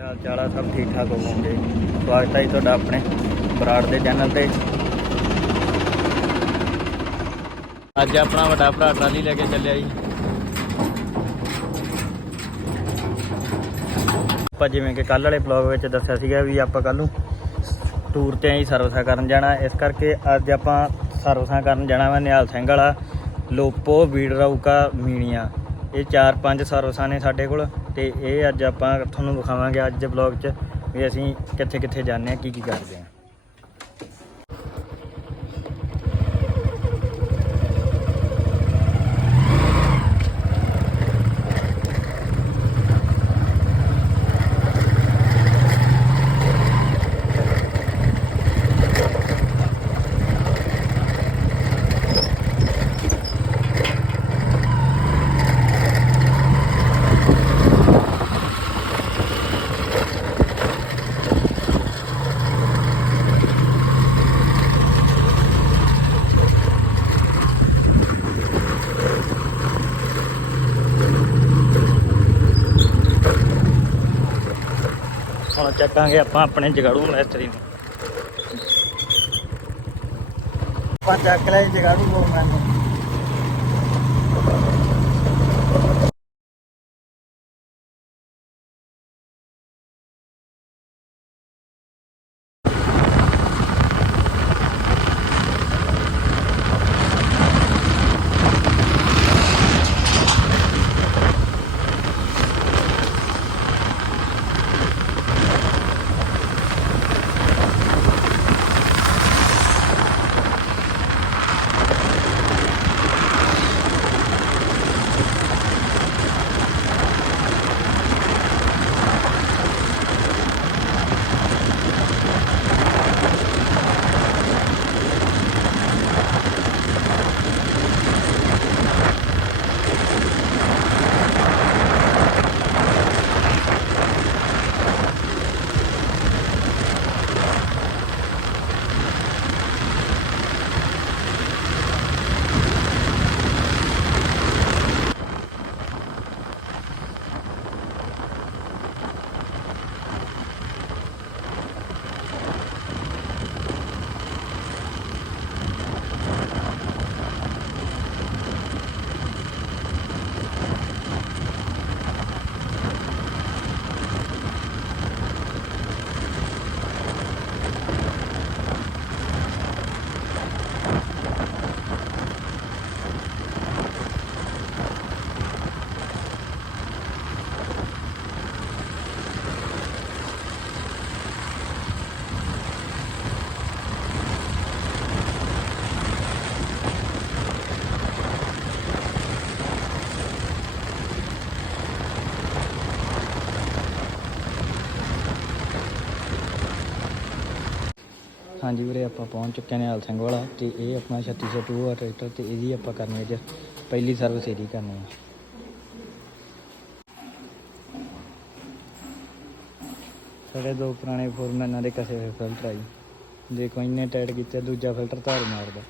ਹਾਲ ਚਾਲ ਆ, ਸਭ ਠੀਕ ਠਾਕ ਹੋਵੋਗੇ। ਸਵਾਗਤ ਹੈ ਜੀ ਤੁਹਾਡਾ ਆਪਣੇ ਬਰਾੜ ਦੇ ਚੈਨਲ ਤੇ। ਅੱਜ ਆਪਣਾ ਵੱਡਾ ਭਰਾ ਟਰਾਲੀ ਲੈ ਕੇ ਚੱਲਿਆ ਜੀ। ਆਪਾਂ ਜਿਵੇਂ ਕਿ ਕੱਲ ਵਾਲੇ ਬਲੌਗ ਵਿੱਚ ਦੱਸਿਆ ਸੀਗਾ ਵੀ ਆਪਾਂ ਕੱਲ ਨੂੰ ਟੂਰ ਤੇ ਆਈ ਸਰਵਿਸਾਂ ਕਰਨ ਜਾਣਾ। ਇਸ ਕਰਕੇ ਅੱਜ ਆਪਾਂ ਸਰਵਿਸਾਂ ਕਰਨ ਜਾਣਾ ਵਾ ਨਿਹਾਲ ਸਿੰਘ ਵਾਲਾ, ਲੋਪੋ ਵੀਡਰਾਊਕਾ ਮੀਣੀਆਂ। ਇਹ ਚਾਰ ਪੰਜ ਸਰਵਿਸਾਂ ਨੇ ਸਾਡੇ ਕੋਲ ਤੇ ਇਹ ਅੱਜ ਆਪਾਂ ਤੁਹਾਨੂੰ ਵਿਖਾਵਾਂਗੇ ਅੱਜ ਦੇ ਬਲੌਗ 'ਚ ਵੀ ਅਸੀਂ ਕਿੱਥੇ ਕਿੱਥੇ ਜਾਂਦੇ ਆ ਕੀ ਕੀ ਕਰਦੇ ਆ ਹੁਣ ਚੱਕਾਂਗੇ ਆਪਾਂ ਆਪਣੇ ਜਗਾੜੂ ਮਿਸਤਰੀ ਨੂੰ। ਆਪਾਂ ਚੱਕ ਲੈ ਜਗਾੜੂ ਲੋਕਾਂ ਨੂੰ ਹਾਂਜੀ ਵੀਰੇ, ਆਪਾਂ ਪਹੁੰਚ ਚੁੱਕੇ ਨੇ ਹਾਲ ਸਿੰਘ ਵਾਲਾ ਤੇ ਇਹ ਆਪਣਾ 3602 ਆ ਟਰੈਕਟਰ ਤੇ ਇਹਦੀ ਆਪਾਂ ਕਰਨੀ ਅੱਜ ਪਹਿਲੀ ਸਰਵਿਸ ਇਹਦੀ ਕਰਨੀ ਆ ਸਾਡੇ ਦੋ ਪੁਰਾਣੇ ਫੋਰਮੈਨਾਂ ਦੇ ਕਸੇ ਹੋਏ ਫਿਲਟਰ ਆਈ। ਦੇਖੋ ਇਹਨੇ ਟਾਈਟ ਕੀਤੇ, ਦੂਜਾ ਫਿਲਟਰ ਧਾਰ ਮਾਰਦਾ।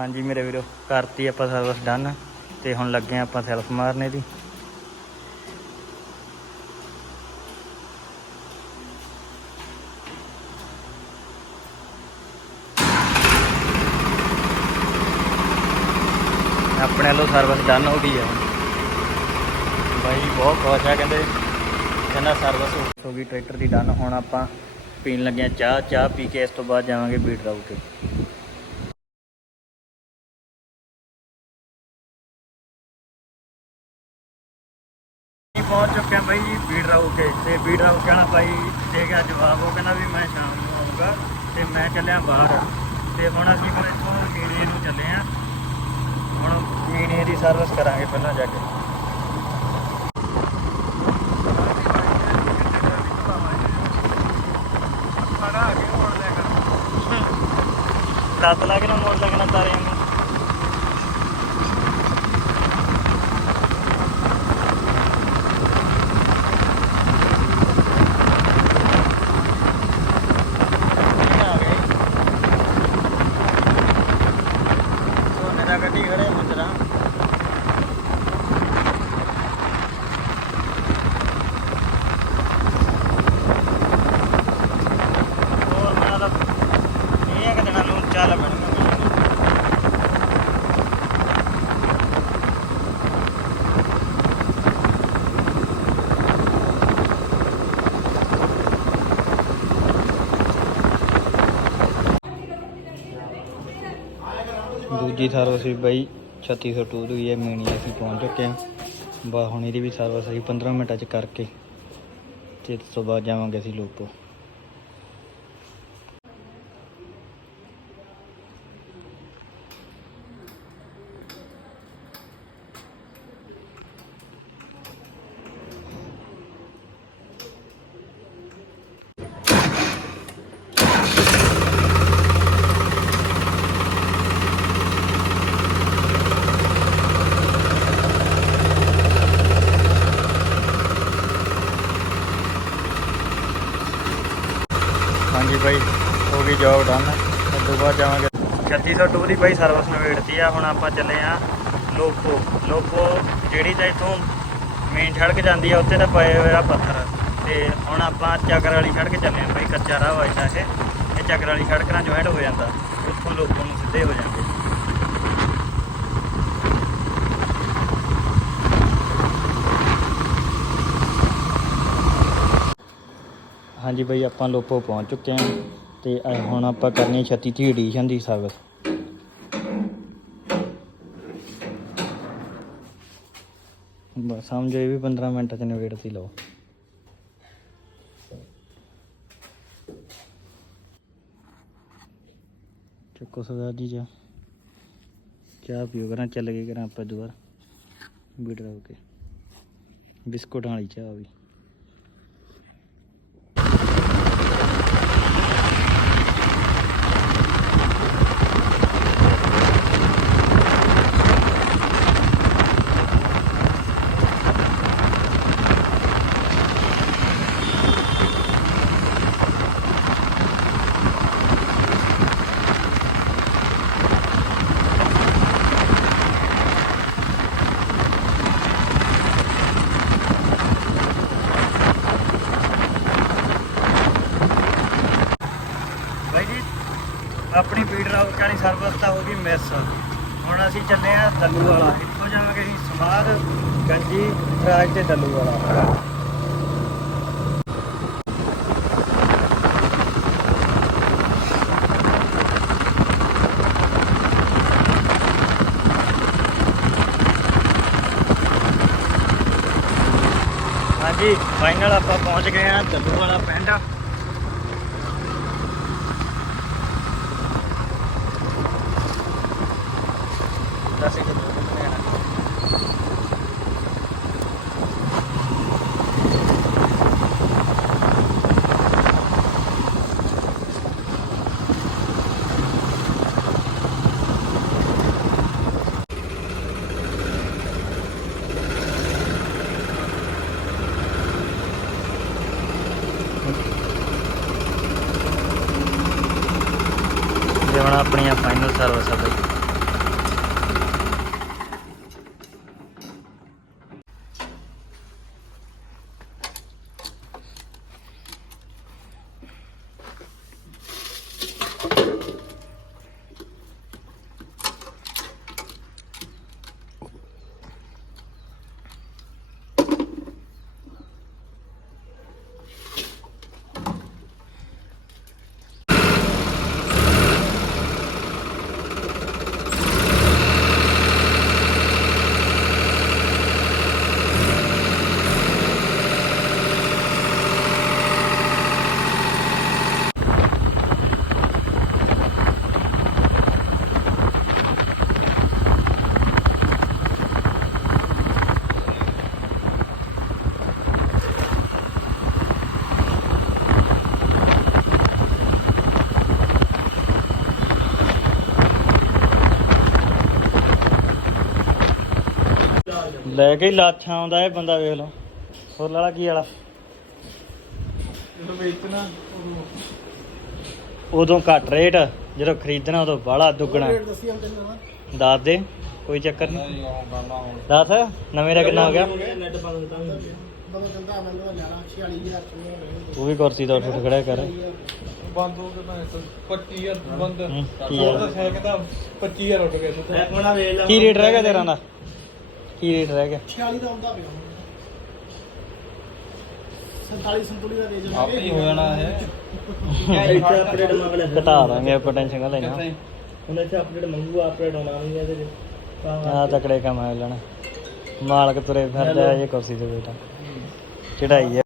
ਹਾਂਜੀ ਮੇਰੇ ਵੀਰੋ, ਕਰਤੀ ਆਪਾਂ ਸਰਵਿਸ ਡਨ ਤੇ ਹੁਣ ਲੱਗੇ ਹਾਂ ਆਪਾਂ ਸੈਲਫ ਮਾਰਨੇ ਦੀ। ਆਪਣੇ ਵੱਲੋਂ ਸਰਵਿਸ ਡਨ ਹੋ ਗਈ ਹੈ ਬਾਈ ਬਹੁਤ ਖੁਸ਼ ਆ ਕਹਿੰਦੇ, ਕਹਿੰਦਾ ਸਰਵਿਸ ਹੋ ਗਈ, ਟਰੈਕਟਰ ਦੀ ਡਨ ਹੁਣ ਆਪਾਂ ਪੀਣ ਲੱਗੇ ਆ ਚਾਹ ਚਾਹ ਪੀ ਕੇ ਇਸ ਤੋਂ ਬਾਅਦ ਜਾਵਾਂਗੇ ਬੀਟ ਰਾਊ ਤੇ। ਪਹੁੰਚ ਚੁੱਕੇ ਹਾਂ ਬਾਈ ਜੀ ਬੀੜ ਰਾਉ ਕੇ। ਤੇ ਬੀੜ ਰਾਉ ਕਹਿਣਾ ਭਾਈ ਦੇ ਗਿਆ ਜਵਾਬ ਉਹ ਕਹਿੰਦਾ ਵੀ ਮੈਂ ਸ਼ਾਮ ਨੂੰ ਆਊਂਗਾ ਤੇ ਮੈਂ ਚੱਲਿਆ ਬਾਹਰ। ਤੇ ਹੁਣ ਅਸੀਂ ਫਿਰ ਇੱਥੋਂ ਮੀਡੀਏ ਨੂੰ ਚੱਲੇ ਆ। ਹੁਣ ਮੀਡੀਏ ਦੀ ਸਰਵਿਸ ਕਰਾਂਗੇ ਪਹਿਲਾਂ ਜਾ ਕੇ। ਦੱਸ ਲਾ ਕੇ ਨਾ ਮੋੜ ਲੱਗਣਾ ਤਾਰੇ ਦੂਜੀ ਸਰਵਿਸ ਵੀ ਬਾਈ 3602 ਦੀ ਹੈ, ਮੀਣੀ ਅਸੀਂ ਪਹੁੰਚ ਚੁੱਕੇ ਹਾਂ। ਬਾ ਹੁਣ ਇਹਦੀ ਵੀ ਸਰਵਿਸ ਅਸੀਂ 15 ਮਿੰਟਾਂ ਚ ਕਰਕੇ ਤੇ ਉਸ ਤੋਂ ਬਾਅਦ ਜਾਵਾਂਗੇ ਅਸੀਂ ਲੋਪੋ ਹਾਂਜੀ ਬਾਈ ਹੋ ਗਈ ਜੌਬ ਡਨ ਉਸ ਤੋਂ ਬਾਅਦ ਜਾਵਾਂਗੇ। 3602 ਦੀ ਬਾਈ ਸਰਵਿਸ ਨਵੇੜਤੀ ਆ, ਹੁਣ ਆਪਾਂ ਚੱਲੇ ਆ ਲੋਪੋ। ਲੋਪੋ ਜਿਹੜੀ ਤਾਂ ਇੱਥੋਂ ਮੇਨ ਸੜਕ ਜਾਂਦੀ ਆ, ਉੱਥੇ ਤਾਂ ਪਏ ਹੋਇਆ ਪੱਥਰ। ਤੇ ਹੁਣ ਆਪਾਂ ਚੱਕਰ ਵਾਲੀ ਸੜਕ ਚੱਲੇ ਆ ਬਾਈ, ਕੱਚਾ ਰਾਹ ਵਜਦਾ ਇਹ ਇਹ ਚੱਕਰ ਵਾਲੀ ਸੜਕ ਨਾਲ ਜੁਆਇੰਟ ਹੋ ਜਾਂਦਾ। ਉੱਥੋਂ ਲੋਪੋ ਨੂੰ ਸਿੱਧੇ ਹੋ ਜਾਂਦੇ। ਹਾਂਜੀ ਬਈ, ਆਪਾਂ ਲੋਪੋ ਪਹੁੰਚ ਚੁੱਕੇ ਹਾਂ ਤੇ ਹੁਣ ਆਪਾਂ ਕਰਨੀ 36 ਦੀ ਐਡੀਸ਼ਨ ਦੀ ਸਰਵਿਸ ਬਸ ਸਮਝੋ ਇਹ ਵੀ 15 ਮਿੰਟਾਂ ਚ ਨਵੇੜਤੀ ਲਓ। ਚੱਕੋ ਸਰਦਾਰ ਜੀ ਜਾ ਚਾਹ ਪੀਓ, ਕਰਾਂ ਚੱਲ ਗਏ ਕਰਾਂ ਆਪਾਂ ਦੁਬਾਰਾ। ਵੀਡ ਹੋ ਕੇ। ਬਿਸਕੁਟ ਵਾਲੀ ਚਾਹ ਵੀ ਬਾਈ ਜੀ ਆਪਣੀ ਬੀਡ ਰਾਊਟ ਵਾਲੀ ਸਰਵਿਸ ਤਾਂ ਹੋ ਗਈ ਮਿਸ। ਹੁਣ ਅਸੀਂ ਚੱਲੇ ਆ ਦੱਲੂ ਵਾਲਾ ਇੱਥੋਂ ਜਾਵਾਂਗੇ ਅਸੀਂ ਸਮਾਦ, ਗੰਜੀ, ਰਾਜ ਤੇ ਦੱਲੂ ਵਾਲਾ ਹਾਂਜੀ ਫਾਈਨਲ ਆਪਾਂ ਪਹੁੰਚ ਗਏ ਆ ਦੱਲੂ ਵਾਲਾ ਪਿੰਡ ਦੱਸ ਕਿ ਦੋ ਦਿਨ ਲੈਣਾ ਇਹ ਹੁਣ ਆਪਣੀਆਂ ਫਾਈਨਲ ਸਰਵਿਸ ਆ ਬਈ ਲੈ ਕੇ ਲਾਛਾਂ ਆਉਂਦਾ ਇਹ ਬੰਦਾ ਵੇਖ ਲਓ। ਹੋਰ ਲਾਲਾ ਕੀ ਵਾਲਾ? ਵੇਚਣਾ ਉਦੋਂ। ਘੱਟ ਰੇਟ ਜਦੋਂ ਖਰੀਦਣਾ ਉਦੋਂ ਬਾਹਲਾ ਦੁੱਗਣਾ। ਰੇਟ ਦੱਸੀ ਹਮ ਤੈਨੂੰ ਦੱਸ ਦੇ ਕੋਈ ਚੱਕਰ ਨਹੀਂ। ਉਹ ਦੱਸ ਨਵੇਂ ਦਾ ਕਿੰਨਾ ਹੋ ਗਿਆ? ਨੈਟ ਬੰਦ ਤਾਂ ਬਦਲ ਚੰਦਾ ਮੈਨੂੰ ਤਾਂ ਲੈਣਾ 46000 ਚ ਤੂੰ ਵੀ ਕੁਰਸੀ ਤੋਂ ਉੱਠ ਖੜਿਆ ਕਰ। ਬੰਦ ਹੋ ਗਿਆ ਤਾਂ 25000 ਬੰਦ। ਉਹ? ਤਾਂ ਸ਼ਾਇਦ ਕਹਿੰਦਾ 25000 ਉੱਡ ਗਿਆ। ਕੀ ਰੇਟ ਰਹਿ ਗਿਆ ਤੇਰਾ ਦਾ? ਕੀ ਰੇਟ ਰਹਿ ਗਿਆ? 46 ਦਾ ਹੁੰਦਾ ਪਿਆ। 47 ਸੰਤੁਲੀ ਦਾ ਦੇ ਜਾਣਾ ਆਪੇ ਹੀ ਹੋ ਜਾਣਾ ਇਹ। ਘਟਾ ਦਾਂਗੇ ਆਪਾਂ ਟੈਨਸ਼ਨ ਨਾ ਲੈਣਾ ਹੁਣ ਇੱਥੇ ਅਪਡੇਟ ਮੰਗੂ ਅਪਡੇਟ ਆਉਣਾ ਨਹੀਂ ਇਹਦੇ ਚ ਤਾਂ ਆ ਤਕੜੇ ਕੰਮ ਆ ਲੈਣਾ। ਮਾਲਕ ਤੁਰੇ ਫਿਰਦਾ ਜੇ ਕੁਰਸੀ ਤੇ ਬੈਠਾ। ਚੜਾਈ